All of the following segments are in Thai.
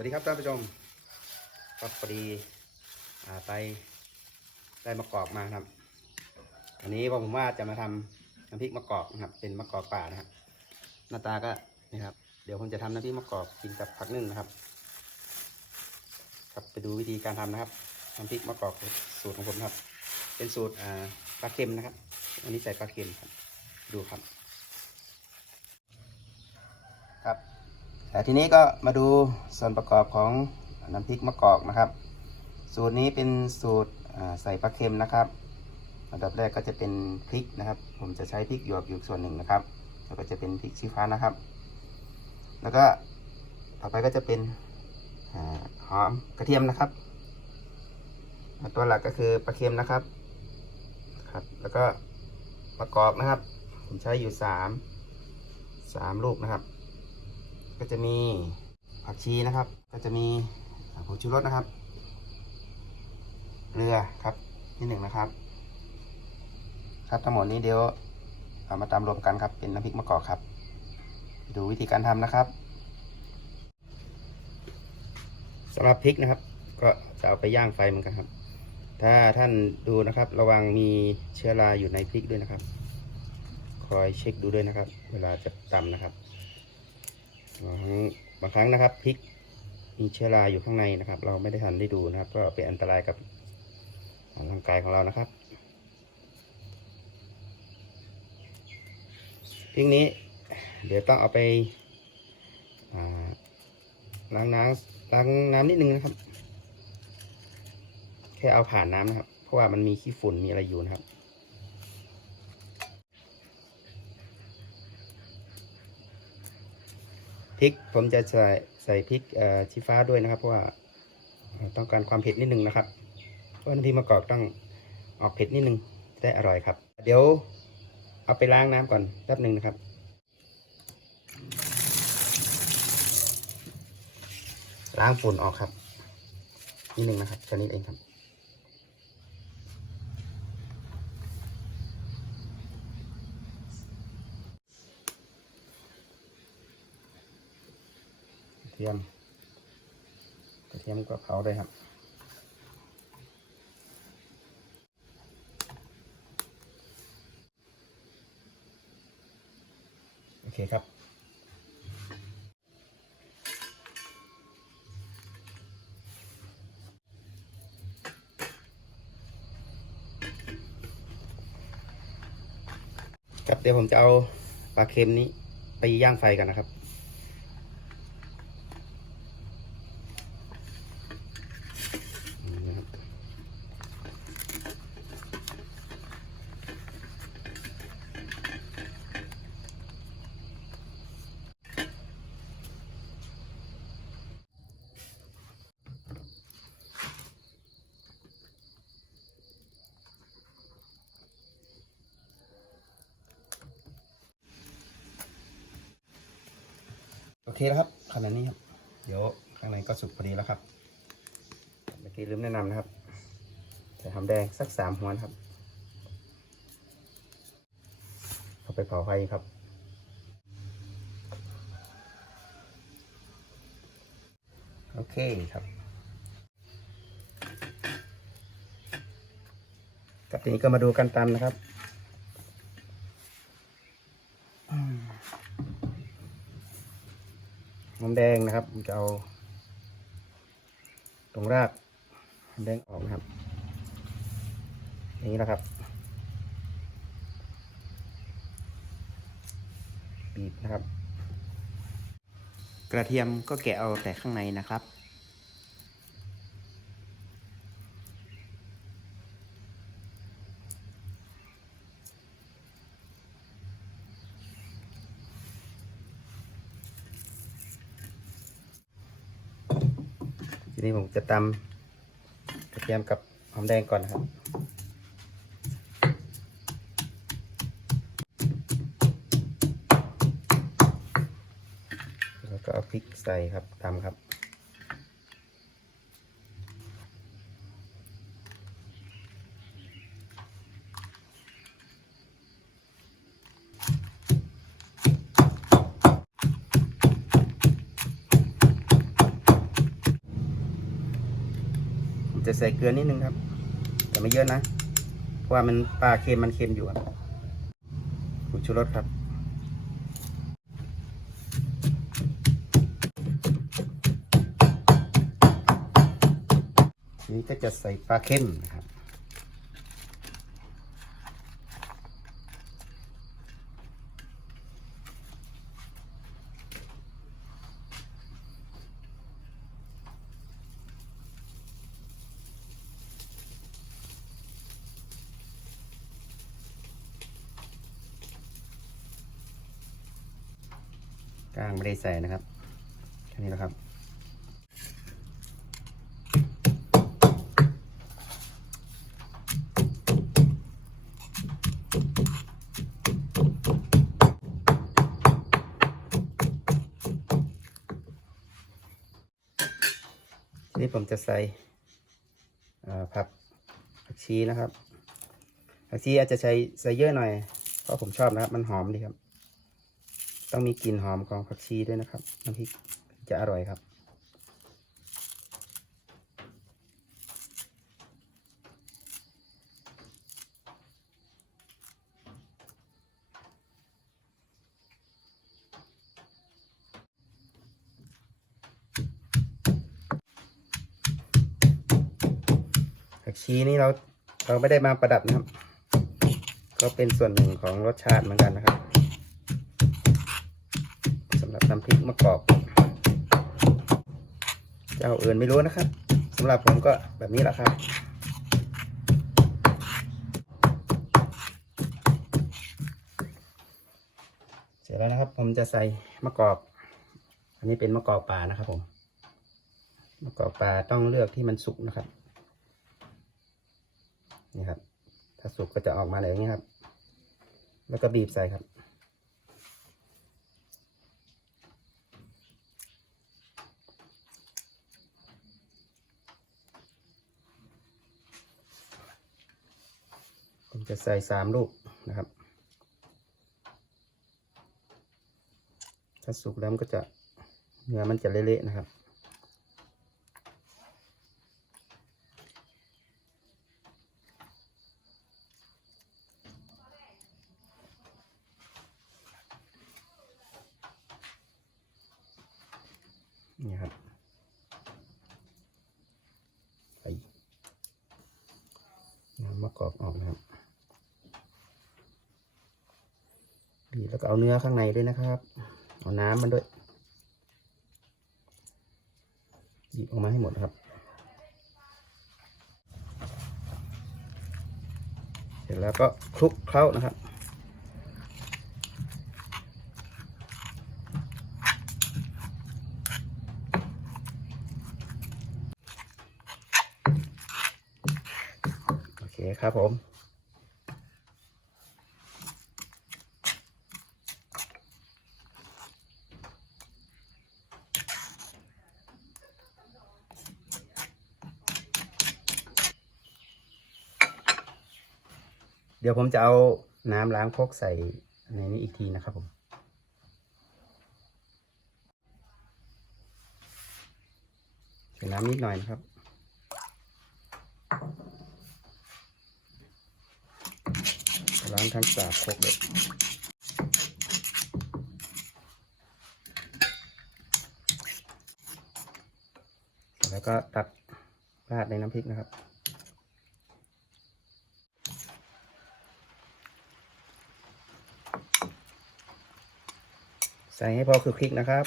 วัสดีครับท่านผู้ชมก็พอดีไปได้มะกอกมาครับอันนี้ผมว่าจะมาทำน้ำพริกมะกอกนะครับ เป็นมะกอกป่านะครับหน้าตาก็นี่ครับ เดี๋ยวผมจะทำน้ำพริกมะกอกกินกับผักนึ่งนะครับ ครับไปดูวิธีการทำนะครับน้ำพริกมะกอกสูตรของผมครับ เป็นสูตรปลาเค็มนะครับ อันนี้ใส่ปลาเค็มครับ ดูครับ แต่ทีนี้ก็มาดูส่วนประกอบของน้ำพริกมะกอกนะครับ สูตรนี้เป็นสูตรใส่ปลาเค็มนะครับอันดับแรกก็จะเป็นพริกนะครับ ผมจะใช้พริกหยวกอยู่ส่วนหนึ่งนะครับ แล้วก็จะเป็นพริกชี้ฟ้านะครับ แล้วก็ต่อไปก็จะเป็นอหอมกระเทียมนะครับ ตัวหลักก็คือปลาเค็มนะครับครับ แล้วก็มะกอกนะครับ ผมใช้อยู่สามสามลูกนะครับ ก็จะมีผักชีนะครับ ก็จะมีผงชูรสนะครับ เกลือครับนิดหนึ่งนะครับ ครับทั้งหมดนี้เดี๋ยวเอามาตามรวมกันครับ เป็นน้ำพริกมะกอกครับ ดูวิธีการทำนะครับสำหรับพริกนะครับ ก็จะเอาไปย่างไฟเหมือนกันครับ ถ้าท่านดูนะครับ ระวังมีเชื้อราอยู่ในพริกด้วยนะครับ คอยเช็คดูด้วยนะครับ เวลาจะตำนะครับ บางครั้งนะครับพริกมีเชื้อราอยู่ข้างในนะครับ เราไม่ได้ทันได้ดูนะครับ ก็เป็นอันตรายกับร่างกายของเรานะครับพริกนี้ เดี๋ยวต้องเอาไปล้างน้ำล้างน้ำนิดนึงนะครับ แค่เอาผ่านน้ำนะครับ เพราะว่ามันมีขี้ฝุ่นมีอะไรอยู่นะครับ พริกผมจะใส่ใส่พริกชี้ฟ้าด้วยนะครับ เพราะว่าต้องการความเผ็ดนิดนึงนะครับเพราะน้ำพริกมะกอกต้องออกเผ็ดนิดนึงจะได้อร่อยครับ เดี๋ยวเอาไปล้างน้ำก่อนแป๊บหนึ่งนะครับ ล้างฝุ่นออกครับนิดนึงนะครับแค่นี้เองครับ กระเทียมกระเทียมก็เผาเลยครับโอเคครับครับเดี๋ยวผมจะเอาปลาเค็มนี้ไปย่างไฟกันนะครับโอ เคแล้วครับขนาดนี้ครับ เดี๋ยวข้างในก็สุกพอดีแล้วครับ เมื่อกี้ลืมแนะนำนะครับใส่หอมแดงสักสามหัวครับเอาไปเผาไฟครับ โอเคครับกับทีนี้ก็มาดูกันตำนะครับอืมหอมแดงนะครับผมจะเอา ตรงรากแดงออกนะครับ อย่างนี้นะครับ บีบนะครับ กระเทียมก็แกะเอาแต่ข้างในนะครับ นี้ผมจะตำกระเทียมกับหอมแดงก่อนนะครับแล้วก็เอาพริกใส่ครับตำครับ ใส่เกลือนิดนึงครับ แต่ไม่เยอะนะ เพราะว่ามันปลาเค็มมันเค็มอยู่ครับผงชูรสครับ นี้ก็จะใส่ปลาเค็มนะครับ กลางไม่ได้ ใส่นะครับแค่นี้นะครับทีนี้ผมจะใส่ผักผักชีนะครับผักชีอาจจะใช้ใส่เยอะหน่อยเพราะผมชอบนะครับ มันหอมดีครับ ต้องมีกลิ่นหอมของผักชีด้วยนะครับน้ำพริกจะอร่อยครับ ผักชีนี่เราเราไม่ได้มาประดับนะครับ ก็เป็นส่วนหนึ่งของรสชาติเหมือนกันนะครับสำหรับ น้ำพริกมะกอกเจ้าอื่นไม่รู้นะครับสำหรับผมก็แบบนี้แหละครับเสร็จแล้วนะครับ ผมจะใส่มะกอก อันนี้เป็นมะกอกป่านะครับ ผมมะกอกป่าต้องเลือกที่มันสุกนะครับนี่ครับ ถ้าสุกก็จะออกมาแบบนี้ครับ แล้วก็บีบใส่ครับ ผมจะใส่สามลูกนะครับ ถ้าสุกแล้วมันก็จะเนื้อมันจะเละๆนะครับ นี่ครับใส่น้ำมะกอกออกนะครับบีบแล้วก็ เอาเนื้อข้างในด้วยนะครับ เอาน้ำมันด้วยบีบออกมาให้หมดครับ เสร็จแล้วก็คลุกเคล้านะครับโอเคครับผม เดี๋ยวผมจะเอาน้ำล้างครกใส่ในนี้อีกทีนะครับผมใส่น้ำนิดหน่อยนะครับล้างทั้งสามครกเลยแล้วก็ตักราดในน้ำพริกนะครับ ใส่ให้พอคือพริกนะครับ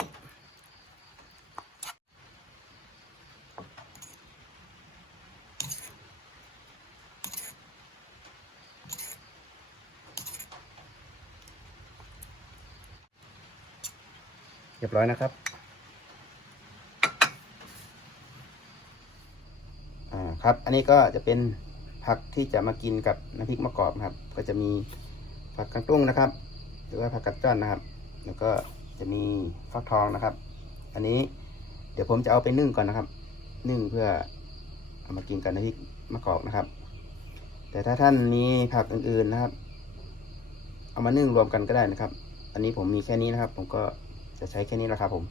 เรียบร้อยนะครับอ่าครับ อันนี้ก็จะเป็นผักที่จะมากินกับน้ำพริกมะกอกครับ ก็จะมีผักกระตุ้งนะครับ หรือว่าผักกัดจ้อนนะครับ แล้วก็ จะมีฟักทองนะครับ อันนี้เดี๋ยวผมจะเอาไปนึ่งก่อนนะครับ นึ่งเพื่อเอามากินกับน้ำพริกมะกอกนะครับ แต่ถ้าท่านมีผักอื่นๆนะครับ เอามานึ่งรวมกันก็ได้นะครับ อันนี้ผมมีแค่นี้นะครับ ผมก็จะใช้แค่นี้แหละครับผม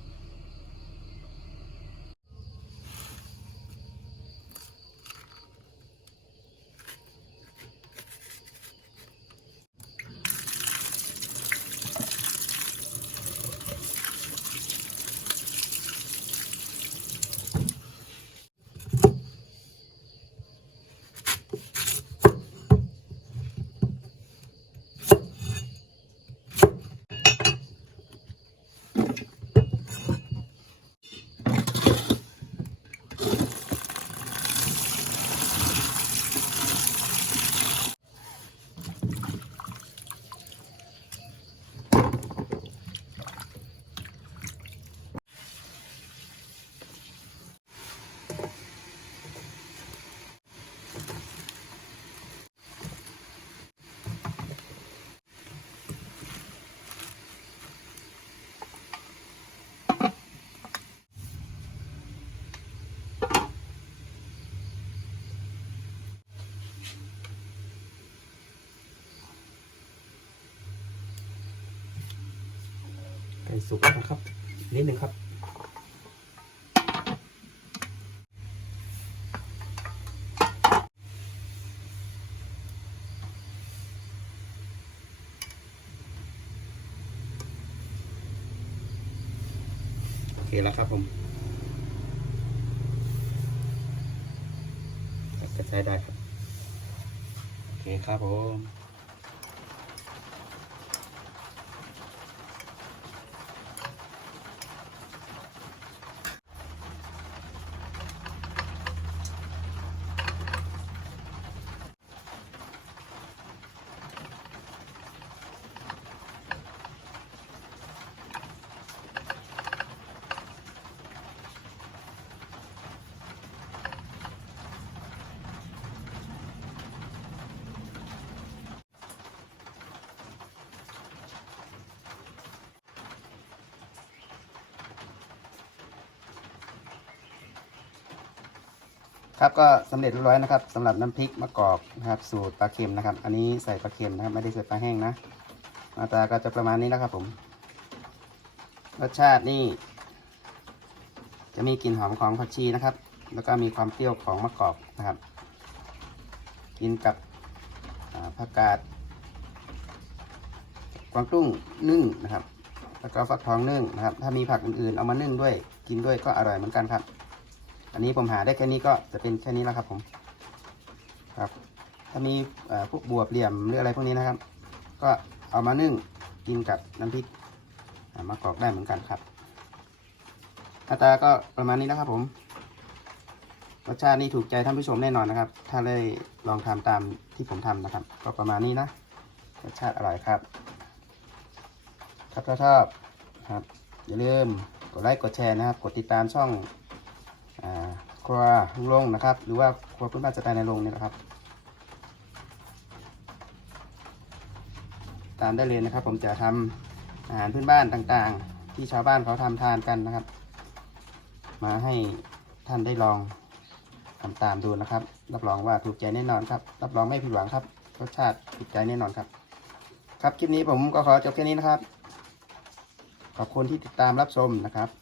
ล้ สุกนะครับ นิดนึงครับ โอเคแล้วครับผมก็ใช้ได้ครับ โอเคครับผม ครับก็สำเร็จเรียบร้อยนะครับสำหรับน้ำพริกมะกอกนะครับ สูตรปลาเค็มนะครับ อันนี้ใส่ปลาเค็มนะครับ ไม่ได้ใส่ปลาแห้งนะหน้าตาก็จะประมาณนี้นะครับผม รสชาตินี่ จะมีกลิ่นหอมของผักชีนะครับ แล้วก็มีความเปรี้ยวของมะกอกนะครับ กินกับผักกาดกวางตุ้งนึ่งนะครับ แล้วก็ฟักทองนึ่งนะครับ ถ้ามีผักอื่นๆ เอามานึ่งด้วย กินด้วยก็อร่อยเหมือนกันครับ อันนี้ผมหาได้แค่นี้ก็จะเป็นแค่นี้แล้วครับผมครับ ถ้ามีพวกบวบเหลี่ยมหรืออะไรพวกนี้นะครับ ก็เอามานึ่งกินกับน้ำพริกอ่ามะกอกได้เหมือนกันครับหน้าตาก็ประมาณนี้นะครับผมรสชาตินี่ถูกใจท่านผู้ชมแน่นอนนะครับ ถ้าได้ลองทำตามที่ผมทำนะครับ ก็ประมาณนี้นะรสชาติอร่อยครับ ครับถ้าชอบครับ อย่าลืมกดไลค์กดแชร์นะครับ กดติดตามช่อง ครัวลุงลงนะครับ หรือว่าครัวพื้นบ้านสไตล์ในลงเนี่ยนะครับ ตามได้เลยนะครับ ผมจะทำอาหารพื้นบ้านต่างๆ ที่ชาวบ้านเขาทำทานกันนะครับ มาให้ท่านได้ลองทำตามดูนะครับ รับรองว่าถูกใจแน่นอนครับ รับรองไม่ผิดหวังครับ รสชาติถูกใจแน่นอนครับ ครับคลิปนี้ผมก็ขอจบแค่นี้นะครับ ขอบคุณที่ติดตามรับชมนะครับ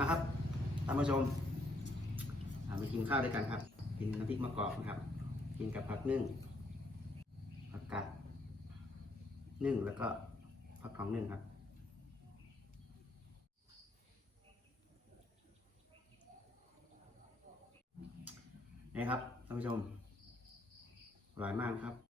มาครับท่านผู้ชมอ่ามากินข้าวด้วยกันครับ กินน้ำพริกมะกอกนะครับ กินกับผักนึ่งผักกาดนึ่งแล้วก็ผักทองนึ่งครับนี่ครับท่านผู้ชมอร่อยมากครับ